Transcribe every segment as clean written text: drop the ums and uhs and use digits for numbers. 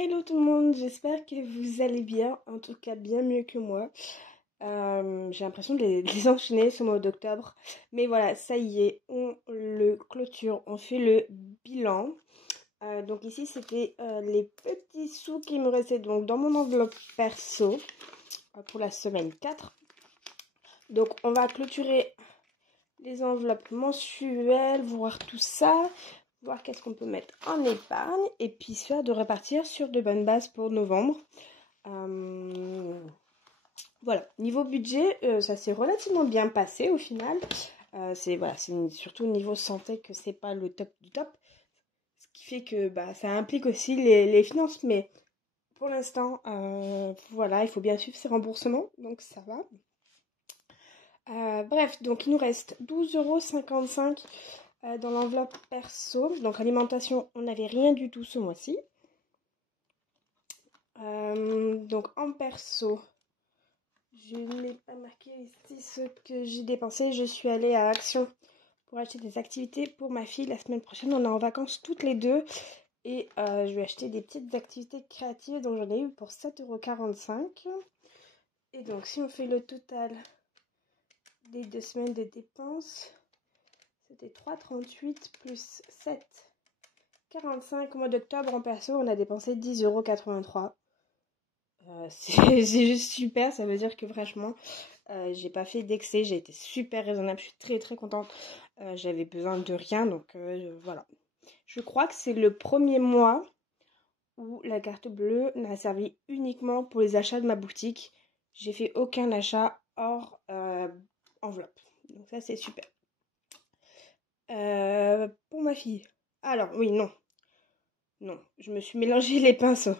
Hello tout le monde, j'espère que vous allez bien, en tout cas bien mieux que moi. J'ai l'impression de les enchaîner ce mois d'octobre. Mais voilà, ça y est, on le clôture, on fait le bilan. Donc ici, c'était les petits sous qui me restaient donc dans mon enveloppe perso pour la semaine 4. Donc on va clôturer les enveloppes mensuelles, voir tout ça. Voir qu'est-ce qu'on peut mettre en épargne et puis soit de repartir sur de bonnes bases pour novembre. Voilà, niveau budget, ça s'est relativement bien passé au final. C'est surtout au niveau santé que c'est pas le top du top. Ce qui fait que ça implique aussi les finances, mais pour l'instant, voilà, il faut bien suivre ses remboursements, donc ça va. Bref, donc il nous reste 12,55 € dans l'enveloppe perso. Donc alimentation, on n'avait rien du tout ce mois-ci. Donc en perso, je n'ai pas marqué ici ce que j'ai dépensé. Je suis allée à Action pour acheter des activités pour ma fille. La semaine prochaine, on est en vacances toutes les deux. Et je vais acheter des petites activités créatives. Donc j'en ai eu pour 7,45 €. Et donc si on fait le total des 2 semaines de dépenses, c'était 3,38 plus 7,45 au mois d'octobre. En perso, on a dépensé 10,83 €. C'est juste super, ça veut dire que franchement, j'ai pas fait d'excès, j'ai été super raisonnable, je suis très très contente. J'avais besoin de rien, donc voilà. Je crois que c'est le premier mois où la carte bleue n'a servi uniquement pour les achats de ma boutique. J'ai fait aucun achat hors enveloppe, donc ça c'est super. Pour ma fille. Alors, oui, non, je me suis mélangé les pinceaux.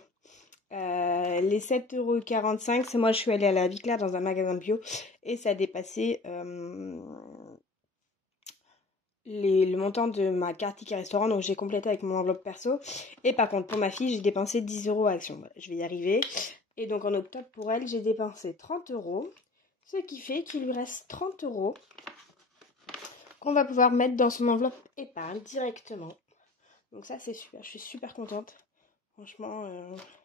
Les 7,45 €, c'est moi je suis allée à la Vie Claire dans un magasin bio et ça a dépassé le montant de ma carte ticket restaurant, donc j'ai complété avec mon enveloppe perso. Et par contre pour ma fille j'ai dépensé 10 € à Action. Voilà, je vais y arriver. Et donc en octobre pour elle j'ai dépensé 30 €, ce qui fait qu'il lui reste 30 € qu'on va pouvoir mettre dans son enveloppe épargne directement. Donc ça c'est super, je suis super contente. Franchement,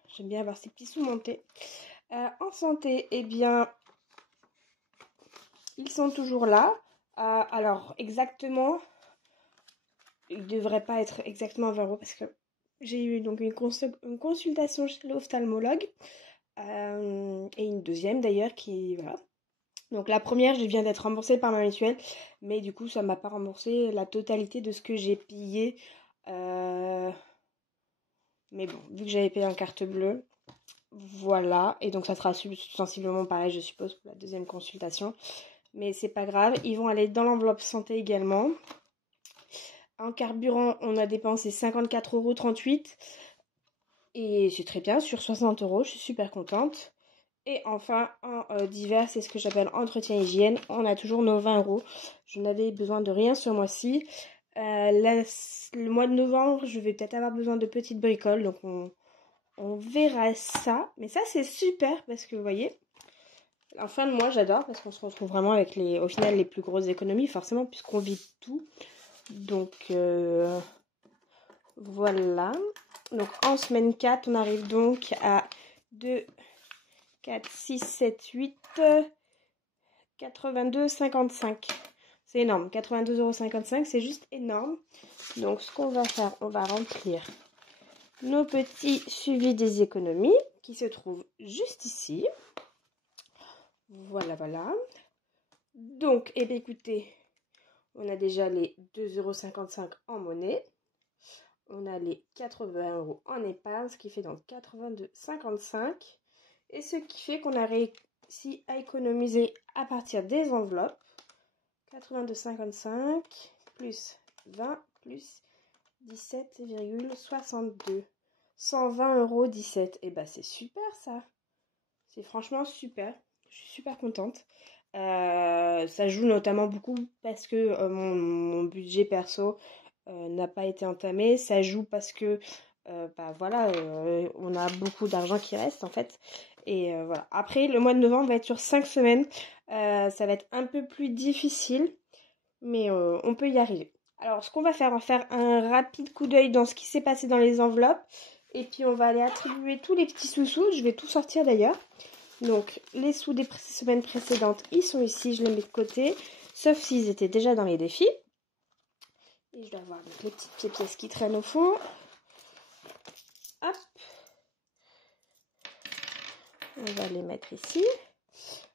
j'aime bien avoir ces petits sous montés. En santé, eh bien, ils sont toujours là. Alors, exactement, ils ne devraient pas être exactement 20 € parce que j'ai eu donc une consultation chez l'ophtalmologue et une deuxième d'ailleurs qui, voilà. Donc la première, je viens d'être remboursée par ma mutuelle, mais du coup, ça ne m'a pas remboursé la totalité de ce que j'ai payé. Mais bon, vu que j'avais payé en carte bleue, voilà. Et donc ça sera sensiblement pareil, je suppose, pour la deuxième consultation. Mais c'est pas grave, ils vont aller dans l'enveloppe santé également. En carburant, on a dépensé 54,38 €. Et c'est très bien, sur 60 €, je suis super contente. Et enfin, en divers, c'est ce que j'appelle entretien hygiène. On a toujours nos 20 €. Je n'avais besoin de rien ce mois-ci. Le mois de novembre, je vais peut-être avoir besoin de petites bricoles. Donc on verra ça. Mais ça, c'est super parce que, vous voyez, en fin de mois, j'adore parce qu'on se retrouve vraiment avec au final les plus grosses économies, forcément, puisqu'on vit tout. Donc, voilà. Donc, en semaine 4, on arrive donc à 2, 4, 6, 7, 8, 82,55. C'est énorme. 82,55 €, c'est juste énorme. Donc, ce qu'on va faire, on va remplir nos petits suivis des économies qui se trouvent juste ici. Voilà, voilà. Donc, eh bien, écoutez, on a déjà les 2,55 € en monnaie. On a les 80 € en épargne, ce qui fait donc 82,55 €. Et ce qui fait qu'on a réussi à économiser à partir des enveloppes. 82,55 plus 20 plus 17,62. 120,17 €. Et bah c'est super ça. C'est franchement super. Je suis super contente. Ça joue notamment beaucoup parce que mon budget perso n'a pas été entamé. Ça joue parce que voilà, on a beaucoup d'argent qui reste en fait. Et voilà. Après, le mois de novembre va être sur 5 semaines. Ça va être un peu plus difficile, mais on peut y arriver. Alors, ce qu'on va faire, on va faire un rapide coup d'œil dans ce qui s'est passé dans les enveloppes. Et puis on va aller attribuer tous les petits sous-sous. Je vais tout sortir d'ailleurs. Donc les sous des semaines précédentes, ils sont ici. Je les mets de côté. Sauf s'ils étaient déjà dans les défis. Et je dois avoir donc les petites pièces qui traînent au fond. Hop. On va les mettre ici.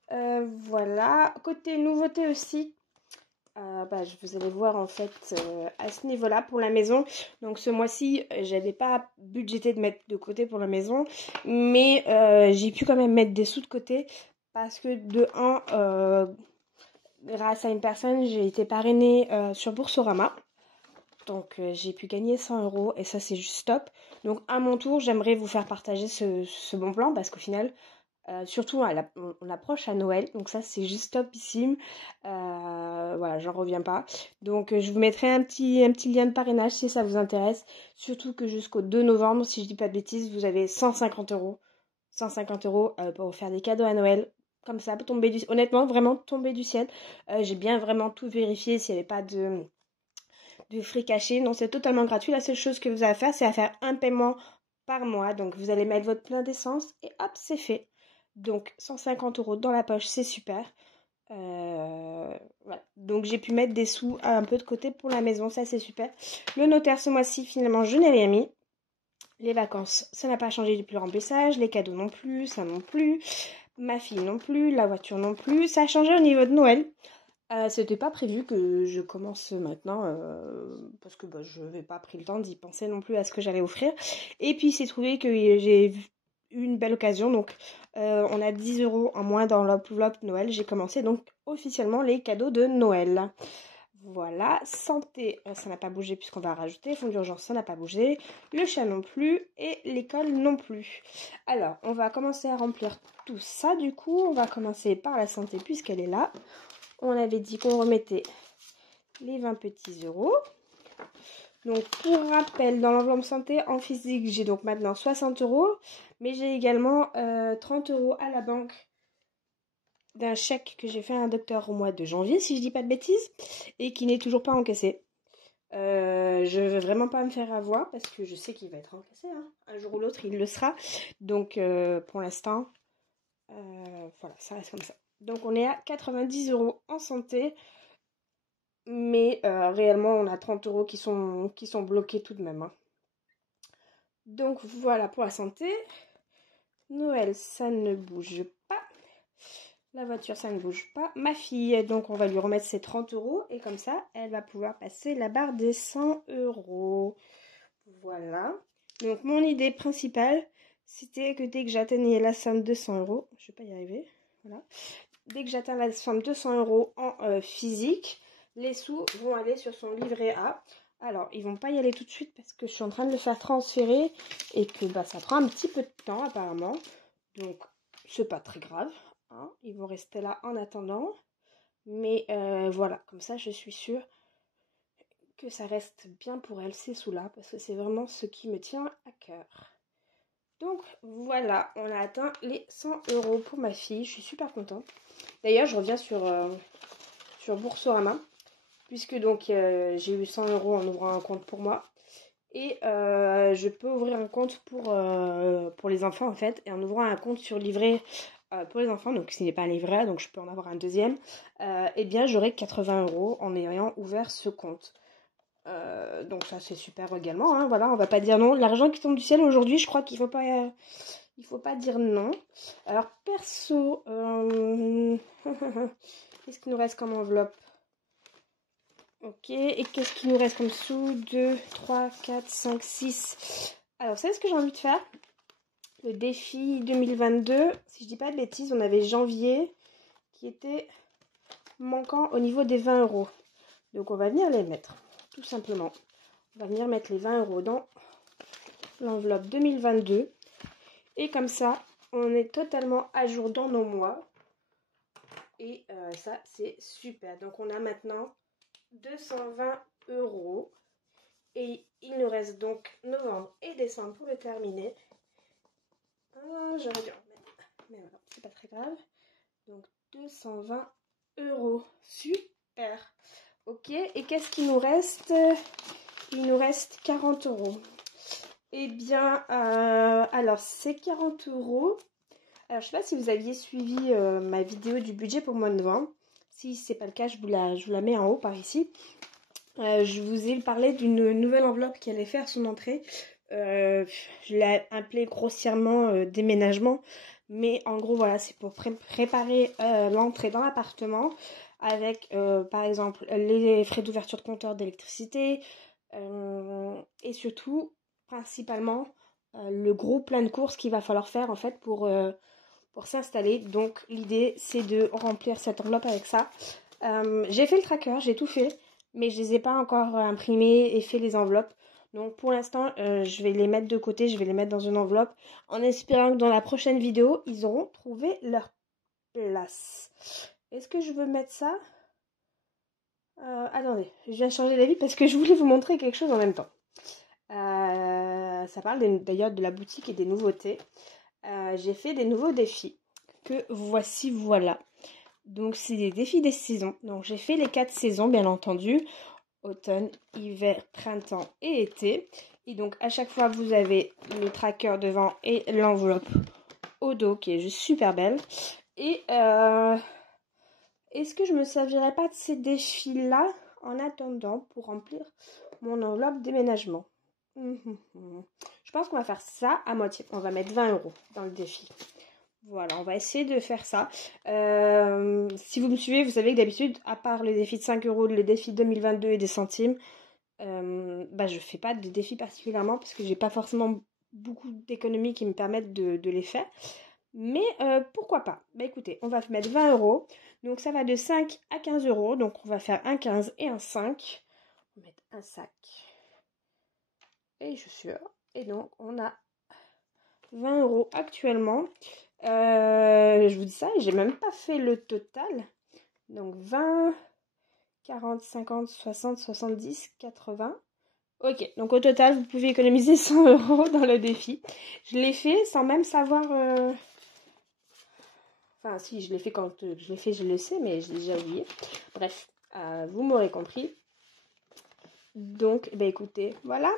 Voilà. Côté nouveauté aussi. Vous allez voir en fait à ce niveau-là pour la maison. Donc ce mois-ci, j'avais pas budgété de mettre de côté pour la maison. Mais j'ai pu quand même mettre des sous de côté. Parce que de 1, grâce à une personne, j'ai été parrainée sur Boursorama. Donc j'ai pu gagner 100 € et ça c'est juste top. Donc à mon tour, j'aimerais vous faire partager ce bon plan parce qu'au final, surtout on approche à Noël, donc ça c'est juste topissime. Voilà, j'en reviens pas. Donc je vous mettrai un petit lien de parrainage si ça vous intéresse. Surtout que jusqu'au 2 novembre, si je dis pas de bêtises, vous avez 150 €. 150 € pour vous faire des cadeaux à Noël. Comme ça, honnêtement, vraiment tomber du ciel. J'ai bien vraiment tout vérifié s'il n'y avait pas de frais cachés. Non, c'est totalement gratuit. La seule chose que vous avez à faire, c'est à faire un paiement par mois. Donc, vous allez mettre votre plein d'essence et hop, c'est fait. Donc, 150 € dans la poche, c'est super. Voilà. Donc, j'ai pu mettre des sous un peu de côté pour la maison. Ça, c'est super. Le notaire, ce mois-ci, finalement, je n'ai rien mis. Les vacances, ça n'a pas changé depuis le remplissage. Les cadeaux non plus, ça non plus. Ma fille non plus, la voiture non plus. Ça a changé au niveau de Noël. C'était pas prévu que je commence maintenant parce que je n'avais pas pris le temps d'y penser non plus à ce que j'allais offrir. Et puis il s'est trouvé que j'ai eu une belle occasion. Donc on a 10 € en moins dans l'enveloppe Noël. J'ai commencé donc officiellement les cadeaux de Noël. Voilà, santé, ça n'a pas bougé puisqu'on va rajouter. Fonds d'urgence, ça n'a pas bougé. Le chat non plus et l'école non plus. Alors, on va commencer à remplir tout ça du coup. On va commencer par la santé puisqu'elle est là. On avait dit qu'on remettait les 20 petits euros. Donc, pour rappel, dans l'enveloppe santé en physique, j'ai donc maintenant 60 €. Mais j'ai également 30 € à la banque d'un chèque que j'ai fait à un docteur au mois de janvier, si je dis pas de bêtises, et qui n'est toujours pas encaissé. Je veux vraiment pas me faire avoir parce que je sais qu'il va être encaissé. Hein. Un jour ou l'autre, il le sera. Donc, pour l'instant, voilà, ça reste comme ça. Donc, on est à 90 € en santé. Mais réellement, on a 30 € qui sont bloqués tout de même. Hein. Donc, voilà pour la santé. Noël, ça ne bouge pas. La voiture, ça ne bouge pas. Ma fille, donc on va lui remettre ses 30 € et comme ça, elle va pouvoir passer la barre des 100 €. Voilà. Donc mon idée principale, c'était que dès que j'atteignais la somme de 100 €, je ne vais pas y arriver, voilà. Dès que j'atteins la somme de 100 € en physique, les sous vont aller sur son livret A. Alors, ils vont pas y aller tout de suite parce que je suis en train de le faire transférer et que ça prend un petit peu de temps apparemment. Donc, c'est pas très grave. Hein. Ils vont rester là en attendant. Mais voilà, comme ça, je suis sûre que ça reste bien pour elle, ces sous-là, parce que c'est vraiment ce qui me tient à cœur. Donc, voilà, on a atteint les 100 € pour ma fille. Je suis super contente. D'ailleurs, je reviens sur Boursorama, puisque donc j'ai eu 100 € en ouvrant un compte pour moi. Et je peux ouvrir un compte pour les enfants en fait. Et en ouvrant un compte sur livret pour les enfants, donc ce n'est pas un livret, donc je peux en avoir un deuxième, eh bien j'aurai 80 € en ayant ouvert ce compte. Donc ça c'est super également, hein, voilà, on va pas dire non. L'argent qui tombe du ciel aujourd'hui, je crois qu'il faut pas dire non. Alors perso, qu'est-ce qu'il nous reste comme enveloppe? Ok, et qu'est-ce qu'il nous reste comme sous? 2, 3, 4, 5, 6. Alors, vous savez ce que j'ai envie de faire? Le défi 2022, si je dis pas de bêtises, on avait janvier qui était manquant au niveau des 20 €. Donc, on va venir les mettre, tout simplement. On va venir mettre les 20 € dans l'enveloppe 2022. Et comme ça, on est totalement à jour dans nos mois. Et ça, c'est super. Donc, on a maintenant 220 €. Et il nous reste donc novembre et décembre pour le terminer. J'aurais dû en mettre, mais voilà, c'est pas très grave. Donc 220 €. Super. Ok, et qu'est-ce qu'il nous reste? Il nous reste 40 €. Eh bien, alors c'est 40 euros. Alors, je sais pas si vous aviez suivi ma vidéo du budget pour le mois de novembre. Si c'est pas le cas, je vous la mets en haut par ici. Je vous ai parlé d'une nouvelle enveloppe qui allait faire son entrée. Je l'ai appelée grossièrement déménagement. Mais en gros, voilà, c'est pour préparer l'entrée dans l'appartement avec, par exemple, les frais d'ouverture de compteur d'électricité et surtout, principalement, le gros plein de courses qu'il va falloir faire en fait pour s'installer. Donc l'idée c'est de remplir cette enveloppe avec ça. J'ai fait le tracker, j'ai tout fait, mais je les ai pas encore imprimés et fait les enveloppes. Donc pour l'instant, je vais les mettre de côté, je vais les mettre dans une enveloppe en espérant que dans la prochaine vidéo, ils auront trouvé leur place. Est-ce que je veux mettre ça attendez, je viens de changer d'avis parce que je voulais vous montrer quelque chose en même temps. Ça parle d'ailleurs de la boutique et des nouveautés. J'ai fait des nouveaux défis que voici voilà. Donc c'est des défis des saisons. Donc j'ai fait les 4 saisons bien entendu. Automne, hiver, printemps et été. Et donc à chaque fois vous avez le tracker devant et l'enveloppe au dos qui est juste super belle. Et est-ce que je me servirais pas de ces défis là en attendant pour remplir mon enveloppe déménagement? Je pense qu'on va faire ça à moitié. On va mettre 20 euros dans le défi. Voilà, on va essayer de faire ça. Si vous me suivez, vous savez que d'habitude, à part les défis de 5 euros, les défis 2022 et des centimes, je fais pas de défis particulièrement parce que j'ai pas forcément beaucoup d'économies qui me permettent de les faire. Mais pourquoi pas? Bah écoutez, on va mettre 20 euros. Donc ça va de 5 à 15 euros. Donc on va faire un 15 et un 5. On va mettre un sac et chaussures. Et donc on a 20 euros actuellement. Je vous dis ça, j'ai même pas fait le total. Donc 20, 40, 50, 60, 70, 80. Ok, donc au total, vous pouvez économiser 100 euros dans le défi. Je l'ai fait sans même savoir... Enfin, si, je l'ai fait quand je l'ai fait, je le sais, mais je l'ai déjà oublié. Bref, vous m'aurez compris. Donc, bah écoutez, voilà.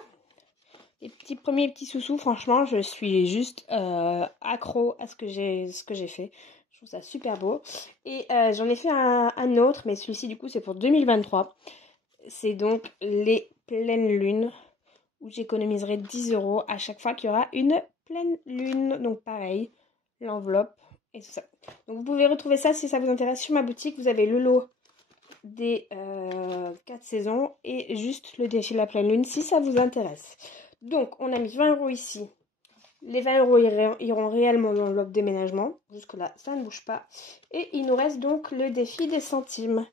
Les premiers petits sous-sous, franchement, je suis juste accro à ce que j'ai fait. Je trouve ça super beau. Et j'en ai fait un autre, mais celui-ci, du coup, c'est pour 2023. C'est donc les pleines lunes, où j'économiserai 10 euros à chaque fois qu'il y aura une pleine lune. Donc pareil, l'enveloppe et tout ça. Donc vous pouvez retrouver ça si ça vous intéresse sur ma boutique. Vous avez le lot des 4 saisons et juste le défi de la pleine lune si ça vous intéresse. Donc on a mis 20 euros ici. Les 20 euros iront réellement dans l'enveloppe déménagement. Jusque là, ça ne bouge pas. Et il nous reste donc le défi des centimes.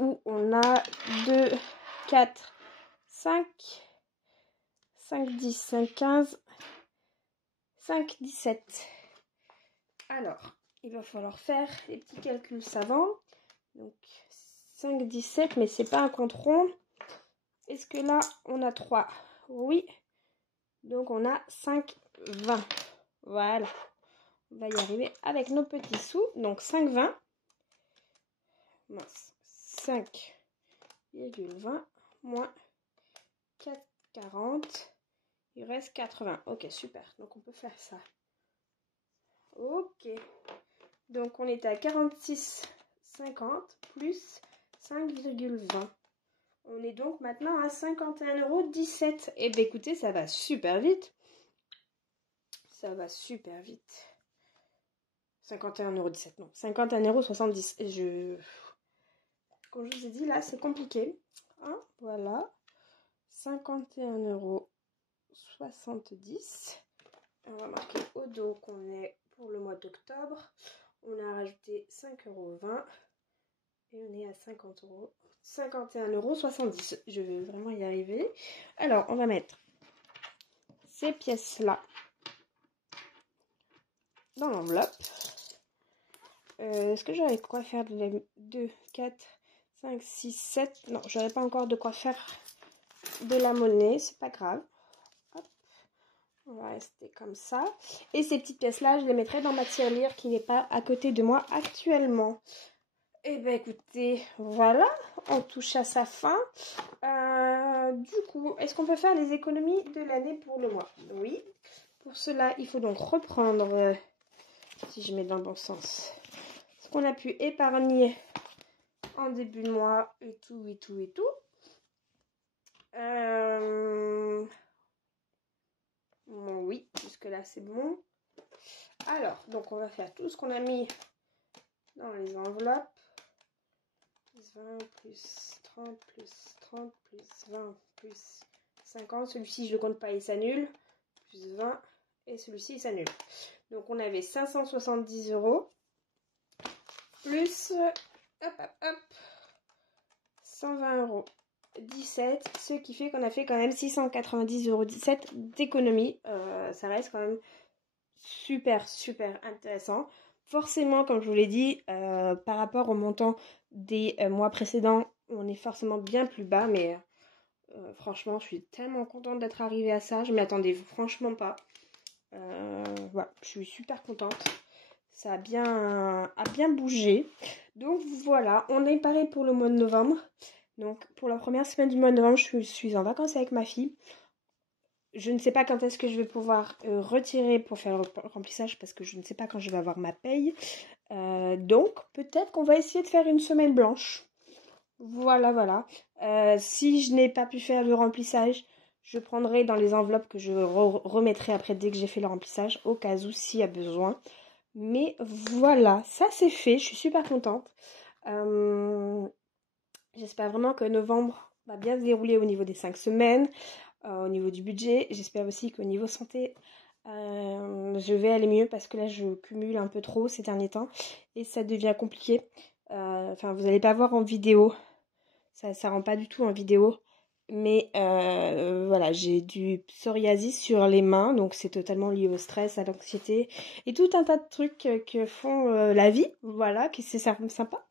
Où on a 2, 4, 5, 5, 10, 5, 15, 5, 17. Alors, il va falloir faire les petits calculs savants. Donc, 5, 17, mais c'est pas un compte rond. Est-ce que là, on a 3? Oui. Donc, on a 5, 20. Voilà. On va y arriver avec nos petits sous. Donc, 5, 20. Mince. 5,20 moins 4, 40. Il reste 80. Ok, super. Donc, on peut faire ça. Ok. Donc, on est à 46,50 plus 5,20. On est donc maintenant à 51,17 €. Et bien, écoutez, ça va super vite. Ça va super vite. 51,17 €, non. 51,70 €. Comme je vous ai dit, là, c'est compliqué. Hein, voilà. 51,70 €. On va marquer au dos qu'on est pour le mois d'octobre. On a rajouté 5,20 € et on est à 51,70 €. Je vais vraiment y arriver. Alors, on va mettre ces pièces-là dans l'enveloppe. Est-ce que j'aurais quoi faire de 2, 4, 5, 6, 7? Non, j'aurais pas encore de quoi faire de la monnaie. C'est pas grave. Hop. On va rester comme ça. Et ces petites pièces-là, je les mettrai dans ma tirelire qui n'est pas à côté de moi actuellement. Eh ben écoutez, voilà, on touche à sa fin. Du coup, est-ce qu'on peut faire les économies de l'année pour le mois? Oui. Pour cela, il faut donc reprendre, si je mets dans le bon sens, ce qu'on a pu épargner en début de mois et tout, et tout, et tout. Bon, oui, jusque-là c'est bon. Alors, donc on va faire tout ce qu'on a mis dans les enveloppes. Plus 20, plus 30, plus 30, plus 20, plus 50. Celui-ci, je ne le compte pas, il s'annule. Plus 20. Et celui-ci, il s'annule. Donc, on avait 570 €. Plus, hop, hop, hop, 120 € 17. Ce qui fait qu'on a fait quand même 690 € 17 d'économie. Ça reste quand même super, super intéressant. Forcément, comme je vous l'ai dit, par rapport au montant des mois précédents, on est forcément bien plus bas, mais franchement, je suis tellement contente d'être arrivée à ça. Je ne m'y attendais franchement pas. Voilà, je suis super contente. Ça a bien bougé. Donc voilà, on est pareil pour le mois de novembre. Donc pour la première semaine du mois de novembre, je suis en vacances avec ma fille. Je ne sais pas quand est-ce que je vais pouvoir retirer pour faire le remplissage parce que je ne sais pas quand je vais avoir ma paye. Donc peut-être qu'on va essayer de faire une semaine blanche. Voilà, voilà. Si je n'ai pas pu faire le remplissage, je prendrai dans les enveloppes que je remettrai après dès que j'ai fait le remplissage, au cas où s'il y a besoin. Mais voilà, ça c'est fait, je suis super contente. J'espère vraiment que novembre va bien se dérouler au niveau des 5 semaines, au niveau du budget. J'espère aussi qu'au niveau santé, je vais aller mieux parce que là je cumule un peu trop ces derniers temps et ça devient compliqué. Enfin, vous n'allez pas voir en vidéo. Ça rend pas du tout en vidéo. Mais voilà, j'ai du psoriasis sur les mains, donc c'est totalement lié au stress, à l'anxiété et tout un tas de trucs que font la vie, voilà, qui c'est sympa.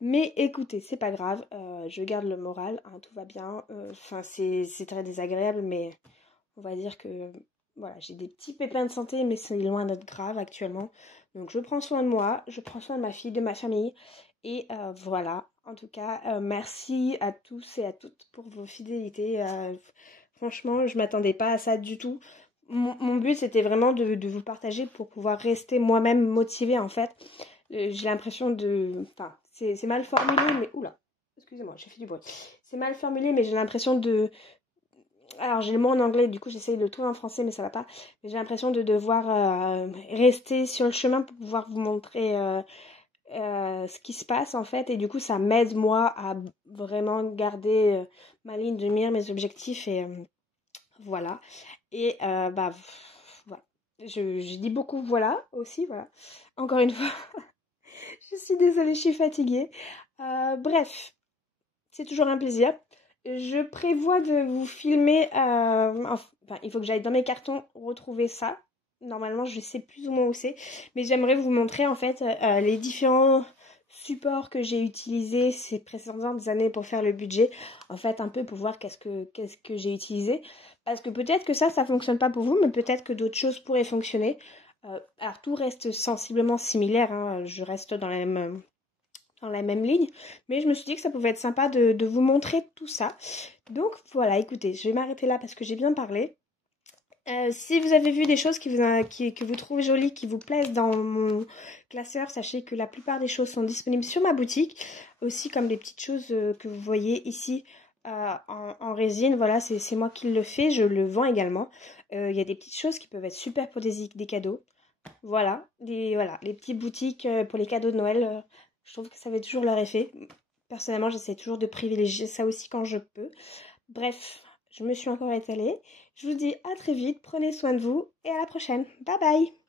Mais écoutez, c'est pas grave, je garde le moral, hein, tout va bien. Enfin, c'est très désagréable, mais on va dire que voilà, j'ai des petits pépins de santé, mais c'est loin d'être grave actuellement. Donc je prends soin de moi, je prends soin de ma fille, de ma famille. Et voilà, en tout cas, merci à tous et à toutes pour vos fidélités. Franchement, je m'attendais pas à ça du tout. Mon but, c'était vraiment de vous partager pour pouvoir rester moi-même motivée, en fait. J'ai l'impression de... Enfin, c'est mal formulé, mais... Oula, excusez-moi, j'ai fait du bruit. C'est mal formulé, mais j'ai l'impression de... Alors, j'ai le mot en anglais, du coup, j'essaye de le trouver en français, mais ça va pas. Mais j'ai l'impression de devoir rester sur le chemin pour pouvoir vous montrer ce qui se passe, en fait. Et du coup, ça m'aide, moi, à vraiment garder ma ligne de mire, mes objectifs, et voilà. Et bah, voilà. Je dis beaucoup voilà, aussi, voilà. Encore une fois, je suis désolée, je suis fatiguée. Bref, c'est toujours un plaisir. Je prévois de vous filmer. Enfin, il faut que j'aille dans mes cartons retrouver ça. Normalement, je sais plus ou moins où c'est. Mais j'aimerais vous montrer en fait les différents supports que j'ai utilisés ces précédentes années pour faire le budget. En fait, un peu pour voir qu'est-ce que j'ai utilisé. Parce que peut-être que ça fonctionne pas pour vous, mais peut-être que d'autres choses pourraient fonctionner. Alors, tout reste sensiblement similaire, hein. Je reste dans la même ligne, mais je me suis dit que ça pouvait être sympa de vous montrer tout ça. Donc voilà, écoutez, je vais m'arrêter là parce que j'ai bien parlé. Si vous avez vu des choses que vous trouvez jolies, qui vous plaisent dans mon classeur, sachez que la plupart des choses sont disponibles sur ma boutique, aussi comme les petites choses que vous voyez ici en résine. Voilà, c'est moi qui le fais, je le vends également. Il y a des petites choses qui peuvent être super pour des cadeaux. Voilà, les petites boutiques pour les cadeaux de Noël. Je trouve que ça fait toujours leur effet. Personnellement, j'essaie toujours de privilégier ça aussi quand je peux. Bref, je me suis encore étalée. Je vous dis à très vite, prenez soin de vous et à la prochaine. Bye bye!